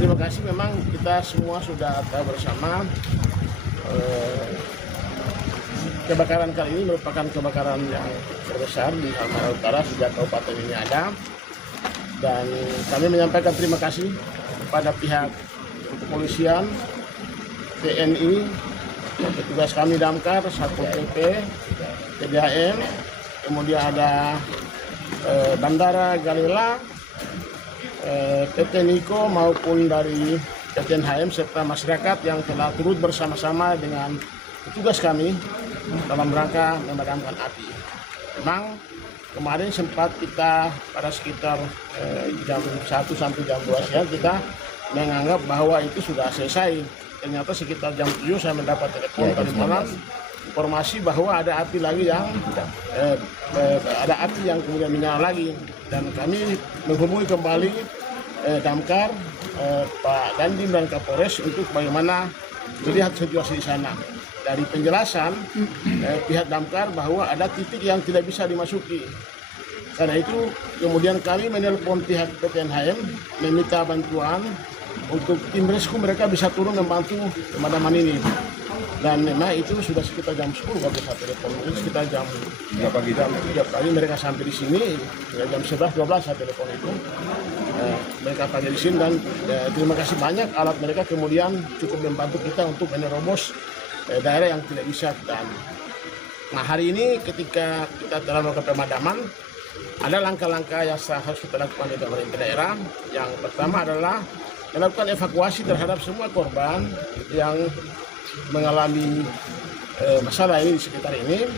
Terima kasih. Memang kita semua sudah tahu bersama kebakaran kali ini merupakan kebakaran yang terbesar di Halmahera Utara sejak kabupaten ini ada, dan kami menyampaikan terima kasih kepada pihak kepolisian, TNI, petugas kami Damkar, Satpol PP, PDAM, kemudian ada Bandara Galela, PT Niko maupun dari PT NHM serta masyarakat yang telah turut bersama-sama dengan petugas kami dalam rangka memadamkan api. Memang kemarin sempat kita pada sekitar jam 1 sampai jam 2 siang kita menganggap bahwa itu sudah selesai. Ternyata sekitar jam 7 saya mendapat telepon dari malam informasi bahwa ada api lagi ada api yang kemudian menyala lagi, dan kami menghubungi kembali Damkar, Pak Dandim dan Kapolres untuk bagaimana melihat situasi di sana. Dari penjelasan pihak Damkar bahwa ada titik yang tidak bisa dimasuki. Karena itu kemudian kami menelpon pihak PT NHM meminta bantuan untuk tim rescue mereka bisa turun membantu pemadaman ini. Dan memang itu sudah sekitar jam 10 waktu saya telepon. Itu sekitar jam 3 pagi mereka sampai di sini. Jam 11-12 saya telepon itu. Mereka pada di sini, dan terima kasih banyak alat mereka kemudian cukup membantu kita untuk menerobos daerah yang tidak bisa kita ambil. Nah, hari ini ketika kita telah melakukan pemadaman, ada langkah-langkah yang harus kita lakukan di pemerintah daerah. Yang pertama adalah melakukan evakuasi terhadap semua korban yang mengalami masalah ini di sekitar ini.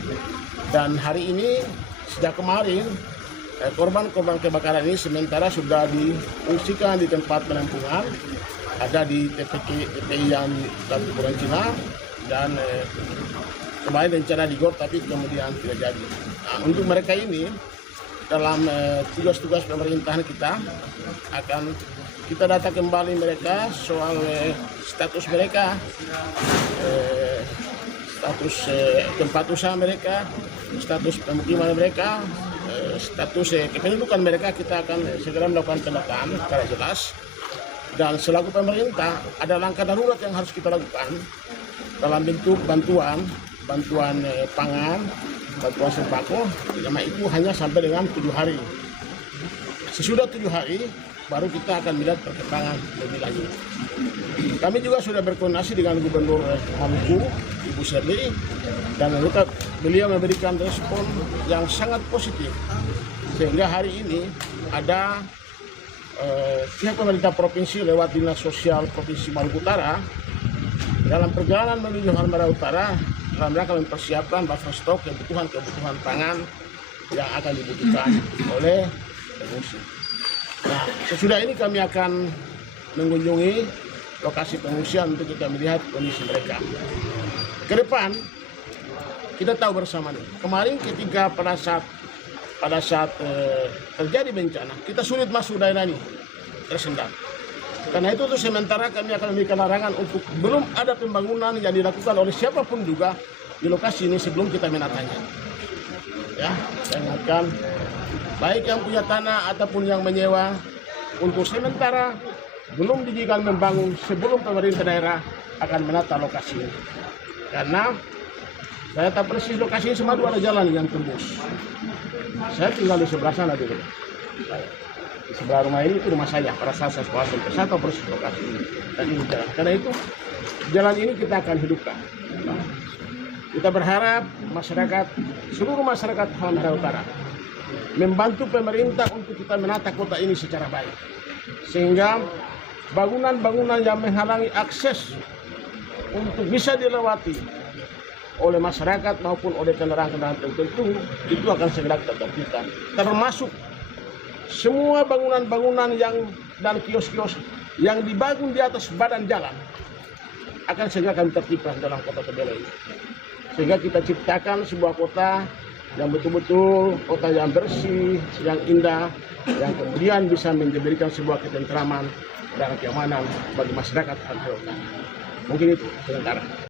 Dan hari ini sejak kemarin korban-korban kebakaran ini sementara sudah diungsikan di tempat penampungan, ada di TPI yang di Kuburan Cina, dan kemarin rencana di GOR tapi kemudian tidak jadi. Nah, untuk mereka ini dalam tugas-tugas pemerintahan kita akan kita data kembali mereka soal status mereka, status tempat usaha mereka, status pemukiman mereka, status kependudukan mereka. Kita akan segera melakukan pendataan secara jelas, dan selaku pemerintah ada langkah darurat yang harus kita lakukan dalam bentuk bantuan pangan, bantuan sembako. Nama itu hanya sampai dengan 7 hari. Sesudah 7 hari baru kita akan melihat perkembangan lebih lanjut. Kami juga sudah berkoordinasi dengan Gubernur Maluku, Ibu Shirley, dan beliau memberikan respon yang sangat positif, sehingga hari ini ada pihak pemerintah provinsi lewat Dinas Sosial Provinsi Maluku Utara dalam perjalanan menuju Halmahera Utara dalam rangka mempersiapkan buffer stok kebutuhan pangan yang akan dibutuhkan oleh pengungsi. Nah, sesudah ini kami akan mengunjungi lokasi pengungsian untuk kita melihat kondisi mereka. Ke depan kita tahu bersama nih, kemarin ketika pada saat terjadi bencana kita sulit masuk daerah ini, tersendat. Karena itu untuk sementara kami akan memberikan larangan untuk belum ada pembangunan yang dilakukan oleh siapapun juga di lokasi ini sebelum kita menatanya. Ya, saya ingatkan baik yang punya tanah ataupun yang menyewa, untuk sementara belum diizinkan membangun sebelum pemerintah daerah akan menata lokasi ini. Karena saya tak persis lokasi ini semua ada jalan yang tembus. Saya tinggal di sebelah sana dulu. Di sebelah rumah ini itu rumah saya. Pada saat saya sekolah saya tahu persis lokasi ini dan ini jalan. Karena itu jalan ini kita akan hidupkan. Kita berharap seluruh masyarakat Halmahera Utara membantu pemerintah untuk kita menata kota ini secara baik, sehingga bangunan-bangunan yang menghalangi akses untuk bisa dilewati oleh masyarakat maupun oleh kendaraan-kendaraan tertentu itu akan segera kita tertibkan. Termasuk semua bangunan-bangunan dan kios-kios yang dibangun di atas badan jalan akan segera kami tertibkan dalam kota Tebeleng ini, sehingga kita ciptakan sebuah kota yang betul-betul kota yang bersih, yang indah, yang kemudian bisa memberikan sebuah ketentraman dan keamanan bagi masyarakat Halmahera Utara. Mungkin itu sementara.